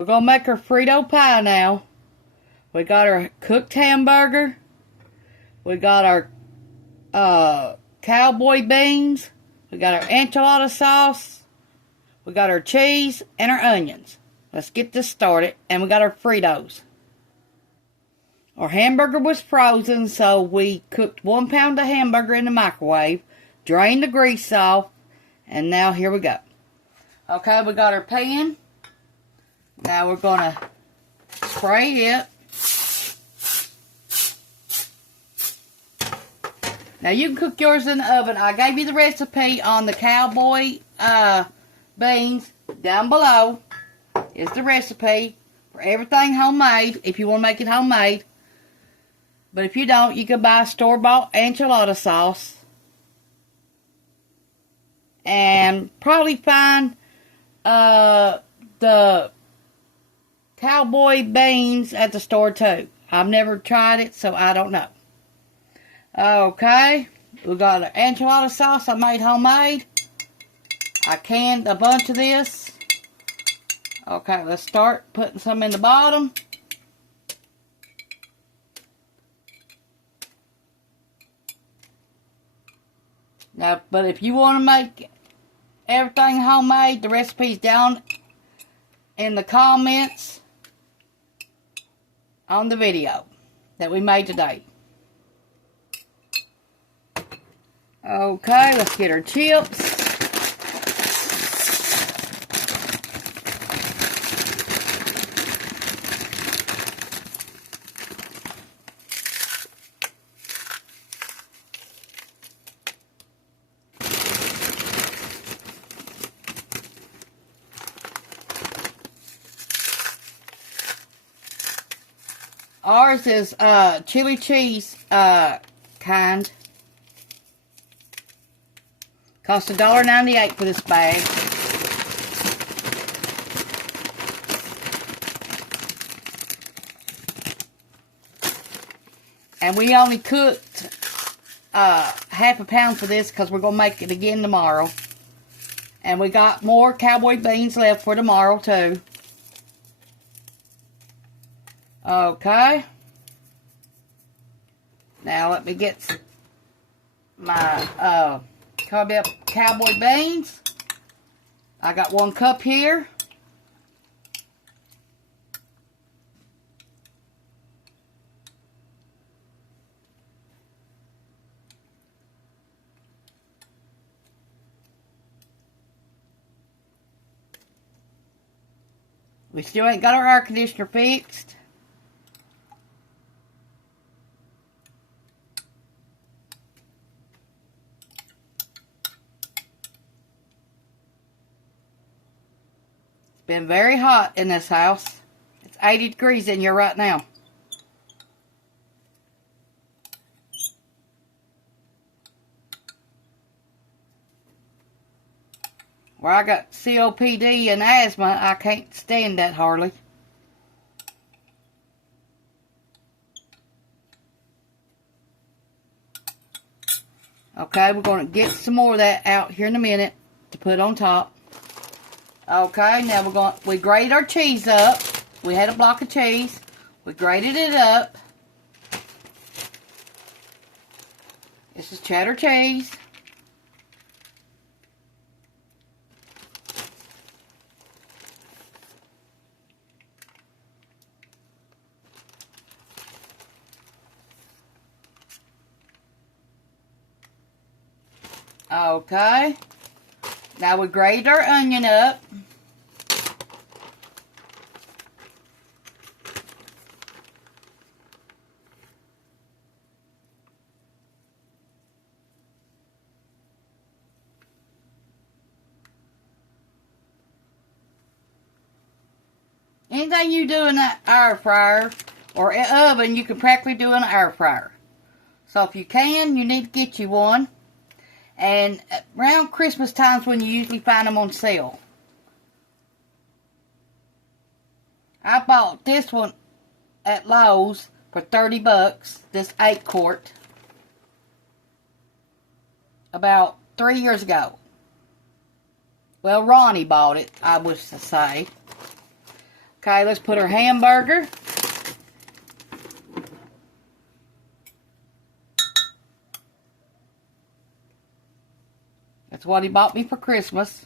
We're going to make our Frito pie now. We got our cooked hamburger. We got our CowBoy beans. We got our enchilada sauce. We got our cheese and our onions. Let's get this started. And we got our Fritos. Our hamburger was frozen, so we cooked 1 pound of hamburger in the microwave. Drained the grease off. And now here we go. Okay, we got our pan. Now we're going to spray it. Now you can cook yours in the oven. I gave you the recipe on the CowBoy beans. Down below is the recipe for everything homemade if you want to make it homemade. But if you don't, you can buy store-bought enchilada sauce. And probably find the CowBoy beans at the store too. I've never tried it, so I don't know. Okay, we got an enchilada sauce I made homemade. I canned a bunch of this. Okay, let's start putting some in the bottom. Now, but if you want to make everything homemade, the recipe's down in the comments on the video that we made today. Okay, let's get our chips. Ours is chili cheese kind. Cost $1.98 for this bag. And we only cooked half a pound for this because we're going to make it again tomorrow. And we got more CowBoy beans left for tomorrow too. Okay. Now let me get my CowBoy beans. I got 1 cup here. We still ain't got our air conditioner fixed. Been very hot in this house. It's 80 degrees in here right now. Where I got COPD and asthma, I can't stand that hardly. Okay, we're going to get some more of that out here in a minute to put on top. Okay, now we grated our cheese up. We had a block of cheese. We grated it up. This is cheddar cheese. Okay. Now we grated our onion up. Anything you do in that air fryer or oven, you can practically do in an air fryer. So if you can, you need to get you one. And around Christmas time's when you usually find them on sale. I bought this one at Lowe's for 30 bucks, this 8-quart, about 3 years ago. Well, Ronnie bought it, I wish to say. Okay, let's put our hamburger. That's what he bought me for Christmas.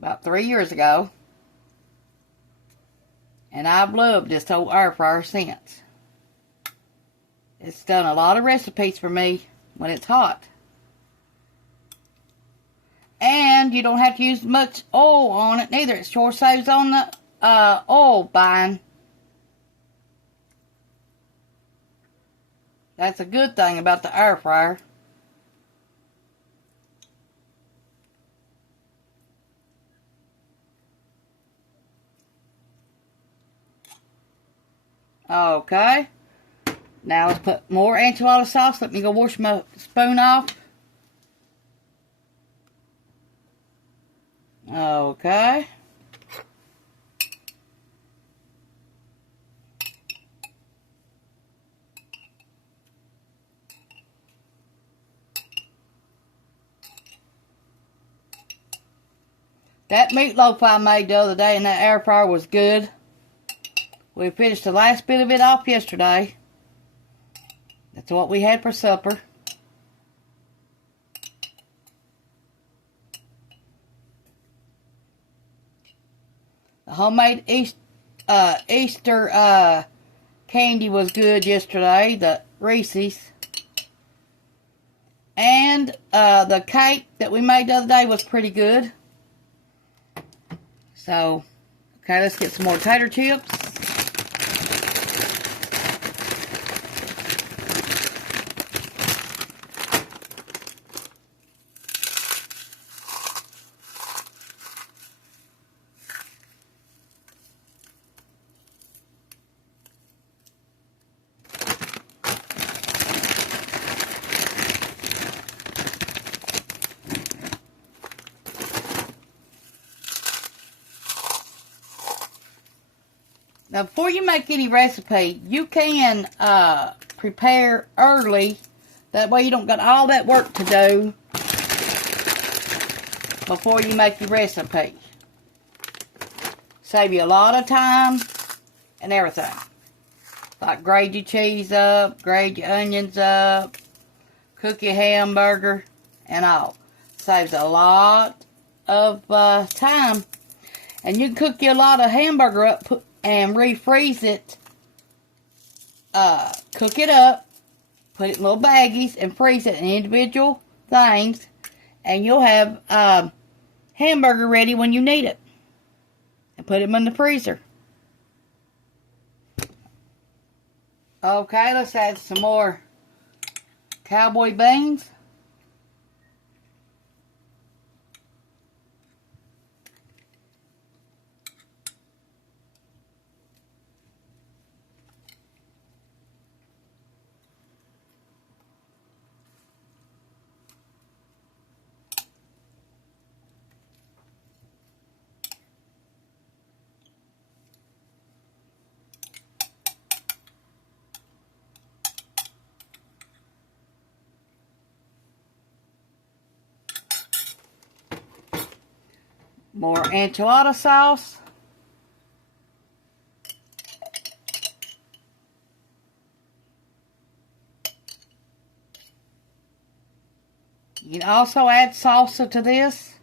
About 3 years ago. And I've loved this old air fryer since. It's done a lot of recipes for me when it's hot. And you don't have to use much oil on it neither. It sure saves on the oil buying. That's a good thing about the air fryer. Okay. Now let's put more enchilada sauce. Let me go wash my spoon off. Okay. That meatloaf I made the other day in that air fryer was good. We finished the last bit of it off yesterday. That's what we had for supper. The homemade Easter candy was good yesterday. The Reese's. And the cake that we made the other day was pretty good. So, okay, let's get some more tater chips. Now, before you make any recipe, you can prepare early. That way you don't got all that work to do before you make your recipe. Save you a lot of time and everything. Like grate your cheese up, grate your onions up, cook your hamburger, and all. Saves a lot of time. And you can cook you a lot of hamburger up and refreeze it. Cook it up, put it in little baggies, and freeze it in individual things. And you'll have hamburger ready when you need it. And put them in the freezer. Okay, let's add some more CowBoy beans. More enchilada sauce. You can also add salsa to this.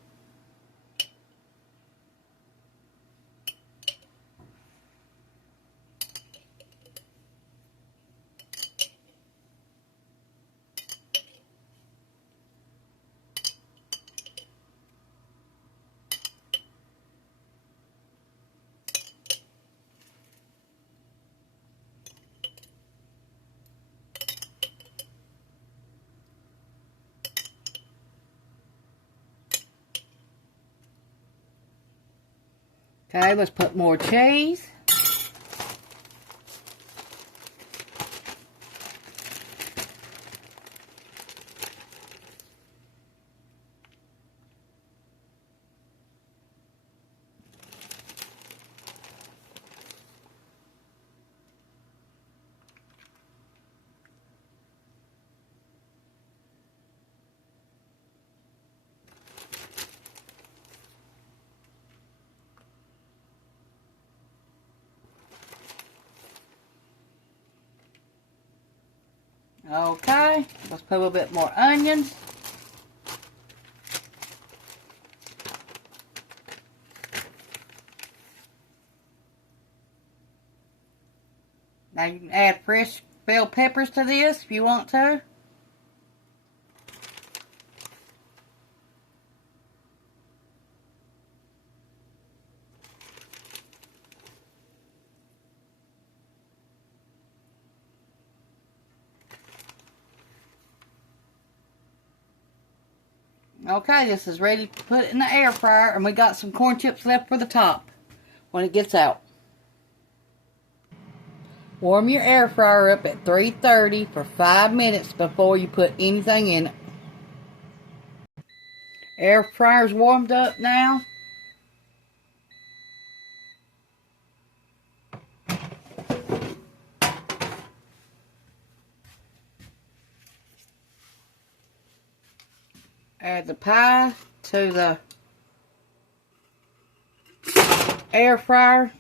Okay, let's put more cheese. Okay, let's put a little bit more onions. Now you can add fresh bell peppers to this if you want to. Okay, this is ready to put in the air fryer, and we got some corn chips left for the top when it gets out. Warm your air fryer up at 330 for 5 minutes before you put anything in it. Air fryer's warmed up now. Add the pie to the air fryer.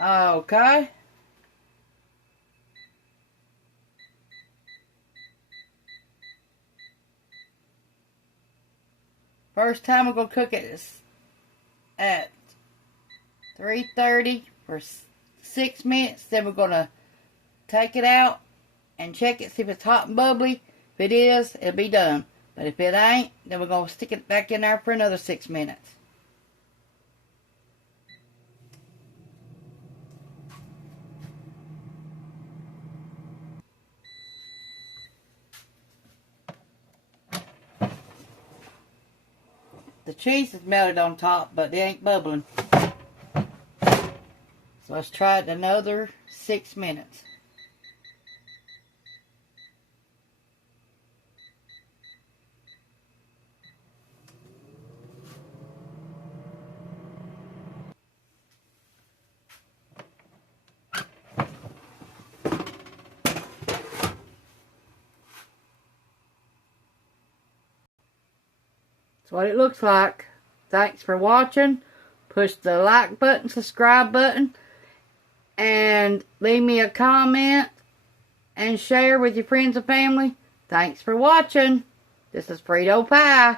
Okay. First time we're going to cook it at 330 for 6 minutes. Then we're going to take it out and check it, see if it's hot and bubbly. If it is, it'll be done. But if it ain't, then we're going to stick it back in there for another 6 minutes. The cheese is melted on top, but it ain't bubbling. So let's try it another 6 minutes. That's what it looks like. Thanks for watching. Push the like button, subscribe button, and leave me a comment and share with your friends and family. Thanks for watching. This is Frito Pie.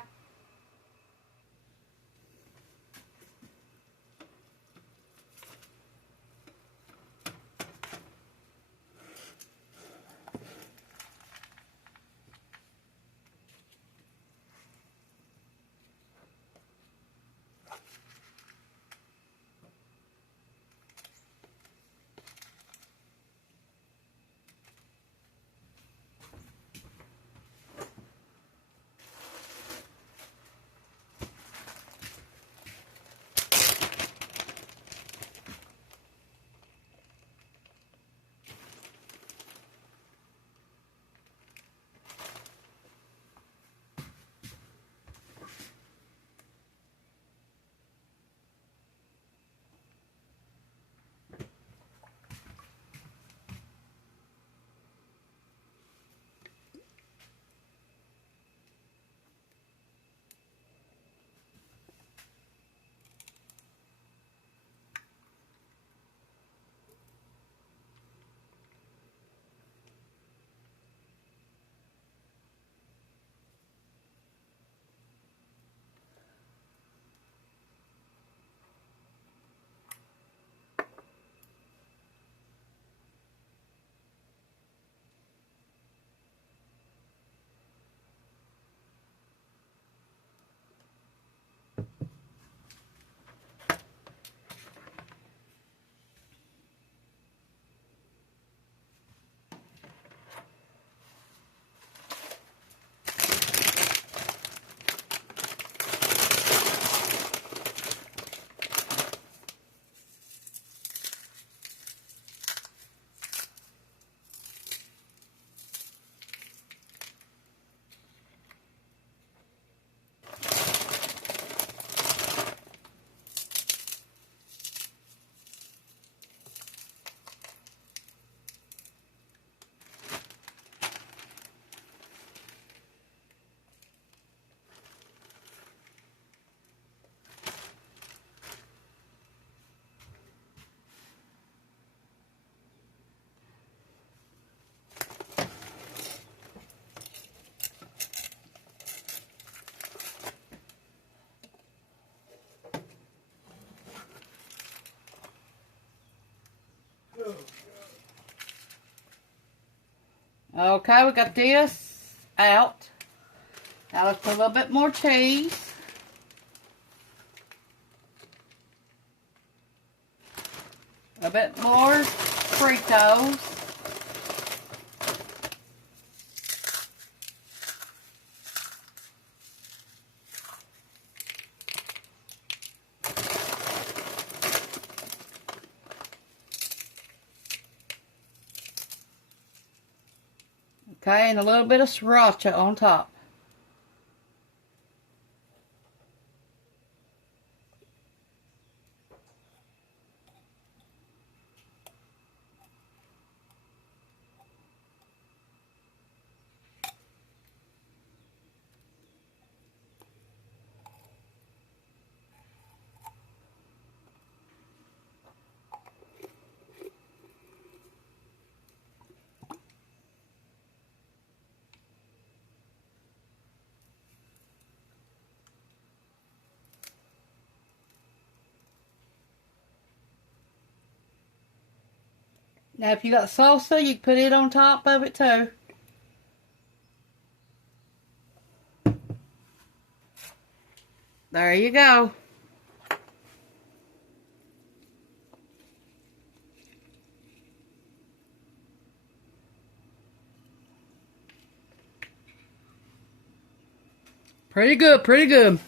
Okay, we got this out. Now let's put a little bit more cheese. A bit more Fritos. Okay, and a little bit of sriracha on top. Now, if you got salsa, you can put it on top of it too. There you go. Pretty good, pretty good.